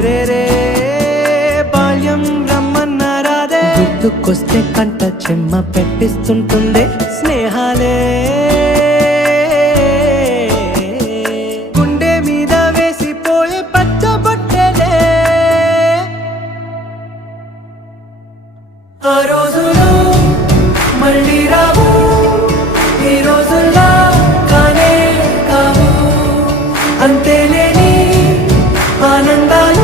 అరెరే బాల్యం రమ్మన్నారాదే గుర్తుకొస్తే కంట చెమ్మ పెట్టిస్తుంటుందే స్నేహాలే గుండె మీద వేసిపోయే పచ్చబొట్టెలే ఆ రోజులు మళ్ళీ రావు ఈ రోజుల్లా కానే కావు అంతేలేని ఆనందాలు